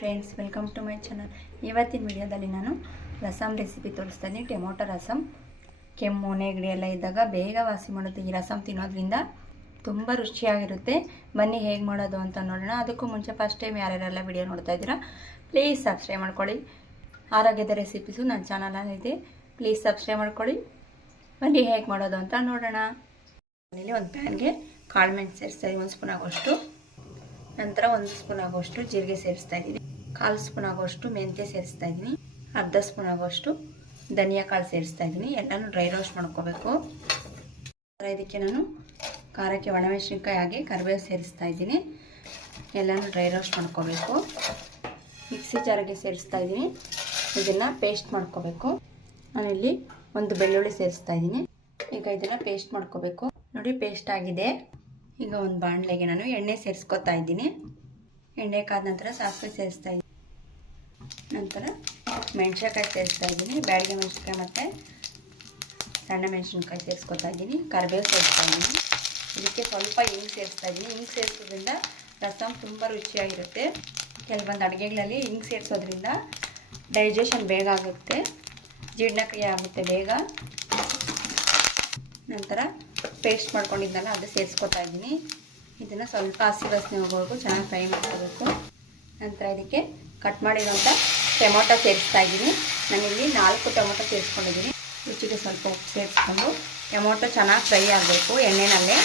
Friends, welcome to my channel. ಇವತ್ತಿನ ವಿಡಿಯೋದಲ್ಲಿ ನಾನು ರಸಮ್ ರೆಸಿಪಿ ತೋರಿಸ್ತಾ ಇದ್ದೀನಿ. ಟೊಮೊಟೊ ರಸಮ್. ಕೆಮ್ಮು ನೆಗಡಿ ಎಲ್ಲ ಇದ್ದಾಗ ಬೇಗ ವಾಸಿ ಮಾಡುತ್ತೆ ಈ ರಸಮ್ ತಿನ್ನೋದ್ರಿಂದ. ತುಂಬ ರುಚಿಯಾಗಿರುತ್ತೆ. ಬನ್ನಿ ಹೇಗೆ ಮಾಡೋದು ಅಂತ ನೋಡೋಣ. ಅದಕ್ಕೂ ಮುಂಚೆ ಫಸ್ಟ್ ಟೈಮ್ ಯಾರ್ಯಾರೆಲ್ಲ ವಿಡಿಯೋ ನೋಡ್ತಾ ಇದ್ದೀರಾ ಪ್ಲೀಸ್ ಸಬ್ಸ್ಕ್ರೈಬ್ ಮಾಡ್ಕೊಳ್ಳಿ. ಆರೋಗ್ಯದ ರೆಸಿಪೀಸು ನನ್ನ ಚಾನಲಲ್ಲಿದೆ, ಪ್ಲೀಸ್ ಸಬ್ಸ್ಕ್ರೈಬ್ ಮಾಡ್ಕೊಳ್ಳಿ. ಬನ್ನಿ ಹೇಗೆ ಮಾಡೋದು ಅಂತ ನೋಡೋಣ. ಇಲ್ಲಿ ಒಂದು ಪ್ಯಾನ್ಗೆ ಕಾಳು ಮೆಣಸು ಸೇರಿಸ್ತಾ ಇದ್ದೀನಿ, 1 ಸ್ಪೂನ್ ಆಗೋಷ್ಟು. ನಂತರ 1 ಸ್ಪೂನ್ ಆಗೋಷ್ಟು ಜೀರಿಗೆ ಸೇರಿಸ್ತಾ ಇದ್ದೀನಿ. 1/4 ಸ್ಪೂನ್ ಆಗೋಷ್ಟು ಮೆಂತ್ಯ ಸೇರಿಸ್ತಾ ಇದ್ದೀನಿ. ಅರ್ಧ ಸ್ಪೂನ್ ಆಗೋಷ್ಟು ಧನಿಯಾ ಕಾಳು ಸೇರಿಸ್ತಾ ಇದ್ದೀನಿ. ಎಲ್ಲನೂ ಡ್ರೈ ರೋಸ್ಟ್ ಮಾಡ್ಕೋಬೇಕು. ಇದಕ್ಕೆ ನಾನು ಖಾರಕ್ಕೆ ಒಣಮೆಣಸಿನ್ಕಾಯಿ ಹಾಗೆ ಕರಿಬೇವು ಸೇರಿಸ್ತಾ ಇದ್ದೀನಿ. ಎಲ್ಲನೂ ಡ್ರೈ ರೋಸ್ಟ್ ಮಾಡ್ಕೋಬೇಕು. ಮಿಕ್ಸಿ ಜಾರಿಗೆ ಸೇರಿಸ್ತಾ ಇದ್ದೀನಿ. ಇದನ್ನು ಪೇಸ್ಟ್ ಮಾಡ್ಕೋಬೇಕು. ನಾನಿಲ್ಲಿ 1 ಬೆಳ್ಳುಳ್ಳಿ ಸೇರಿಸ್ತಾ ಇದ್ದೀನಿ. ಈಗ ಇದನ್ನು ಪೇಸ್ಟ್ ಮಾಡ್ಕೋಬೇಕು. ನೋಡಿ, ಪೇಸ್ಟ್ ಆಗಿದೆ. ಈಗ ಒಂದು ಬಾಣಲೆಗೆ ನಾನು ಎಣ್ಣೆ ಸೇರಿಸ್ಕೊತಾ ಇದ್ದೀನಿ. ಎಣ್ಣೆ ಕಾದ ನಂತರ ಸಾಸಿವೆ ಸೇರಿಸ್ತಾ ಇದ್ದೀನಿ. ನಂತರ ಮೆಣಸಿನ್ಕಾಯಿ ಸೇರಿಸ್ತಾ ಇದ್ದೀನಿ. ಬ್ಯಾಡಗೆ ಮೆಣಸಿನ್ಕಾಯಿ ಮತ್ತು ಸಣ್ಣ ಮೆಣಸಿನ್ಕಾಯಿ ಸೇರಿಸ್ಕೊತಾ ಇದ್ದೀನಿ. ಕರಿಬೇವು ಸೇರಿಸ್ತಾ ಇದ್ದೀನಿ. ಇದಕ್ಕೆ ಸ್ವಲ್ಪ ಹಿಂಗೆ ಸೇರಿಸ್ತಾ ಇದ್ದೀನಿ. ಹಿಂಗೆ ಸೇರಿಸೋದ್ರಿಂದ ರಸಮ್ ತುಂಬ ರುಚಿಯಾಗಿರುತ್ತೆ. ಕೆಲವೊಂದು ಅಡುಗೆಗಳಲ್ಲಿ ಹಿಂಗೆ ಸೇರಿಸೋದ್ರಿಂದ ಡೈಜೆಷನ್ ಬೇಗ ಆಗುತ್ತೆ, ಜೀರ್ಣಕ್ರಿಯೆ ಆಗುತ್ತೆ ಬೇಗ. ನಂತರ ಪೇಸ್ಟ್ ಮಾಡ್ಕೊಂಡಿದ್ದಲ್ಲ ಅದು ಸೇರಿಸ್ಕೊತಾ ಇದ್ದೀನಿ. ಇದನ್ನು ಸ್ವಲ್ಪ ಹಸಿ ವಾಸನೆ ಹೋಗೋವರೆಗೂ ಚೆನ್ನಾಗಿ ಫ್ರೈ ಮಾಡ್ಕೋಬೇಕು. ನಂತರ ಇದಕ್ಕೆ ಕಟ್ ಮಾಡಿರುವಂಥ ಟೊಮೊಟೊ ಸೇರಿಸ್ತಾ ಇದ್ದೀನಿ. ನಾನಿಲ್ಲಿ 4 ಟೊಮೊಟೊ ಸೇರಿಸ್ಕೊಂಡಿದ್ದೀನಿ. ರುಚಿಗೆ ಸ್ವಲ್ಪ ಉಪ್ಪು ಸೇರಿಸ್ಕೊಂಡು ಟೊಮೊಟೊ ಚೆನ್ನಾಗಿ ಫ್ರೈ ಆಗಬೇಕು ಎಣ್ಣೆನಲ್ಲೇ.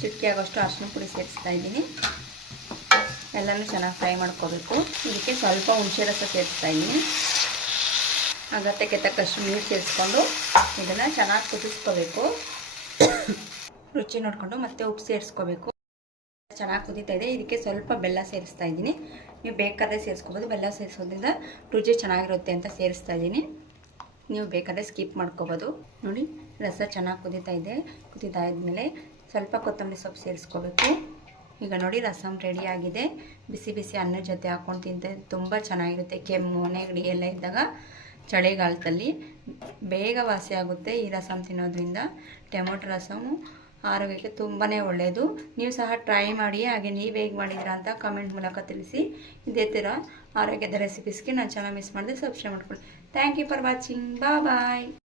ಚಿಟಿಕೆ ಆಗೋಷ್ಟು ಅರಿಶಿನ ಪುಡಿ ಸೇರಿಸ್ತಾ ಇದ್ದೀನಿ. ಎಲ್ಲನೂ ಚೆನ್ನಾಗಿ ಫ್ರೈ ಮಾಡ್ಕೋಬೇಕು. ಇದಕ್ಕೆ ಸ್ವಲ್ಪ ಹುಣಸೆ ರಸ ಸೇರಿಸ್ತಾ ಇದ್ದೀನಿ. ಅಗತ್ಯಕ್ಕೆ ತಕ್ಕಷ್ಟು ನೀರು ಸೇರಿಸ್ಕೊಂಡು ಇದನ್ನು ಚೆನ್ನಾಗಿ ಕುದಿಸ್ಕೋಬೇಕು. ರುಚಿ ನೋಡಿಕೊಂಡು ಮತ್ತೆ ಉಪ್ಪು ಸೇರಿಸ್ಕೋಬೇಕು. ಚೆನ್ನಾಗಿ ಕುದೀತಾ ಇದೆ. ಇದಕ್ಕೆ ಸ್ವಲ್ಪ ಬೆಲ್ಲ ಸೇರಿಸ್ತಾ ಇದ್ದೀನಿ. ನೀವು ಬೇಕಾದರೆ ಸೇರಿಸ್ಕೋಬೋದು. ಬೆಲ್ಲ ಸೇರಿಸೋದ್ರಿಂದ ರುಚಿ ಚೆನ್ನಾಗಿರುತ್ತೆ ಅಂತ ಸೇರಿಸ್ತಾ ಇದ್ದೀನಿ. ನೀವು ಬೇಕಾದರೆ ಸ್ಕಿಪ್ ಮಾಡ್ಕೋಬೋದು. ನೋಡಿ, ರಸ ಚೆನ್ನಾಗಿ ಕುದೀತಾ ಇದೆ. ಕುದೀತಾ ಇದ್ಮೇಲೆ ಸ್ವಲ್ಪ ಕೊತ್ತಂಬರಿ ಸೊಪ್ಪು ಸೇರಿಸ್ಕೋಬೇಕು. ಈಗ ನೋಡಿ, ರಸಮ್ ರೆಡಿ ಆಗಿದೆ. ಬಿಸಿ ಬಿಸಿ ಅನ್ನದ ಜೊತೆ ಹಾಕ್ಕೊಂಡು ತಿಂತ ತುಂಬ ಚೆನ್ನಾಗಿರುತ್ತೆ. ಕೆಮ್ಮು ನೆಗಡಿ ಎಲ್ಲ ಇದ್ದಾಗ ಚಳಿಗಾಲದಲ್ಲಿ ಬೇಗ ವಾಸಿ ಆಗುತ್ತೆ ಈ ರಸಮ್ ತಿನ್ನೋದ್ರಿಂದ. ಟೊಮೊಟೊ ರಸಮು ಆರೋಗ್ಯಕ್ಕೆ ತುಂಬಾ ಒಳ್ಳೆಯದು. ನೀವು ಸಹ ಟ್ರೈ ಮಾಡಿ. ಹಾಗೆ ನೀವು ಹೇಗೆ ಮಾಡಿದ್ದೀರಾ ಅಂತ ಕಮೆಂಟ್ ಮೂಲಕ ತಿಳಿಸಿ. ಇದೇ ಥರ ಆರೋಗ್ಯದ ರೆಸಿಪೀಸ್ಗೆ ನನ್ನ ಚಾನಲ್ ಮಿಸ್ ಮಾಡಿದೆ ಸಬ್ಸ್ಕ್ರೈಬ್ ಮಾಡ್ಕೊಳ್ಳಿ. Thank you for watching. Bye.